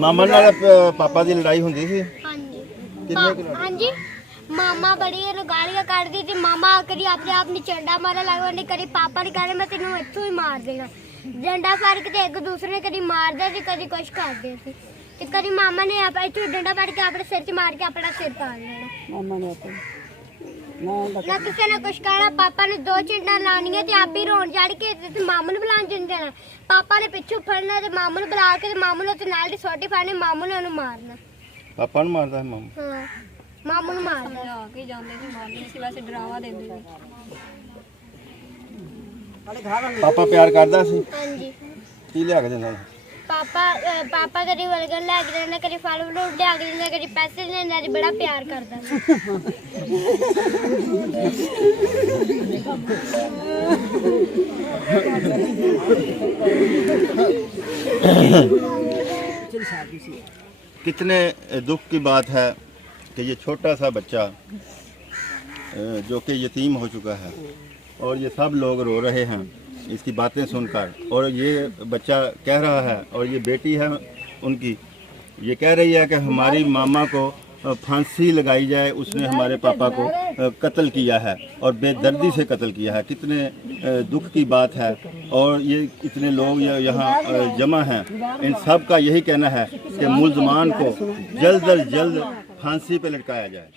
ਮਾਮਾ ਨਾਲ ਪਾਪਾ ਦੀ ਲੜਾਈ ਹੁੰਦੀ ਸੀ। ਹਾਂਜੀ ਕਿੰਨੇ ਕੁ ਲੜਾਈ? ਹਾਂਜੀ ਮਾਮਾ बड़ी ਇਹਨੂੰ ਗਾਲੀਆਂ ਕੱਢਦੀ ਸੀ। ਮਾਮਾ ਕਦੀ ਆਪਣੇ ਆਪ ਨੂੰ ਝੰਡਾ ਮਾਰਨ ਲੱਗ ਪੈਂਦੇ, ਕਦੀ ਪਾਪਾ ਨੇ ਕਹਿੰਦੇ ਮੈਂ ਤੈਨੂੰ ਇੱਥੋਂ ਹੀ ਮਾਰ ਦੇਣਾ। ਡੰਡਾ ਫੜ ਕੇ ਤੇ ਇੱਕ ਦੂਸਰੇ ਨੇ ਕਦੀ ਮਾਰਦੇ ਸੀ, ਕਦੀ ਕੁਛ ਕਰਦੇ ਸੀ ਤੇ ਕਦੀ ਮਾਮਾ ਨੇ ਆਪ ਇੱਥੋਂ ਡੰਡਾ ਫੜ ਕੇ ਆਪਣੇ ਸਿਰ 'ਚ ਮਾਰ ਕੇ ਆਪਣਾ ਸਿਰ ਪਾੜ ਲੈਣਾ। ਮਾਮਾ ਨੇ ਆਪਣੇ ਨਾ ਕਿਸੇ ਨੇ ਕੁਛ ਕਹਿਣਾ, ਪਾਪਾ ਨੇ ਦੋ ਚਿੰਡਾਂ ਲਾਉਣੀਆਂ ਤੇ ਆਪ ਹੀ ਰੋਣ ਚੜ ਕੇ ਤੇ ਮਾਮੂ ਨੂੰ ਬੁਲਾਉਣ ਚਲੇ ਜਾਣਾ। ਪਾਪਾ ਨੇ ਪਿੱਛੋਂ ਫੜਨਾ ਤੇ ਮਾਮੂ ਨੂੰ ਬੁਲਾ ਕੇ ਤੇ ਮਾਮੂ ਨੂੰ ਤੇ ਨਾਲ ਦੀ ਸੋਟੀ ਫੜਨੀ, ਮਾਮੂ ਨੇ ਉਹਨੂੰ ਮਾਰਨਾ। ਪਾਪਾ ਨੂੰ ਮਾਰਦਾ ਸੀ ਮਾਮਾ। ਹਾਂ ਮਾਮੂ ਨੂੰ ਮਾਰਦਾ। ਸਮਝਾ ਕੇ ਜਾਂਦੇ ਸੀ, ਮਾਰਦੇ ਸੀ, ਵੈਸੇ ਡਰਾਵਾ ਦਿੰਦੇ ਸੀ। ਪਾਪਾ ਪਿਆਰ ਕਰਦਾ ਸੀ। ਹਾਂਜੀ ਕੀ ਲਿਆ ਕੇ ਦਿੰਦਾ ਸੀ? ਪਾਪਾ ਕਦੀ ਬਰਗਰ ਲੈ ਕੇ ਦਿੰਦਾ, ਕਦੀ ਫਲ ਫਰੂਟ ਲਿਆ ਕੇ ਦਿੰਦਾ, ਕਦੀ ਪੈਸੇ ਦਿੰਦਾ ਜੀ। ਬੜਾ ਪਿਆਰ ਕਰਦਾ ਸੀ। कितने दुख की बात है कि ये छोटा सा बच्चा जो कि यतीम हो चुका है और ये सब लोग रो रहे हैं इसकी बातें सुनकर। और ये बच्चा कह रहा है, और ये बेटी है उनकी, ये कह रही है कि हमारी मामा को फांसी लगाई जाए, उसने हमारे पापा को कत्ल किया है और बेदर्दी से कत्ल किया है। कितने दुख की बात है। और ये इतने लोग यहाँ जमा हैं, इन सब का यही कहना है कि मुल्ज़मान को जल्द अज जल्द फांसी पे लटकाया जाए।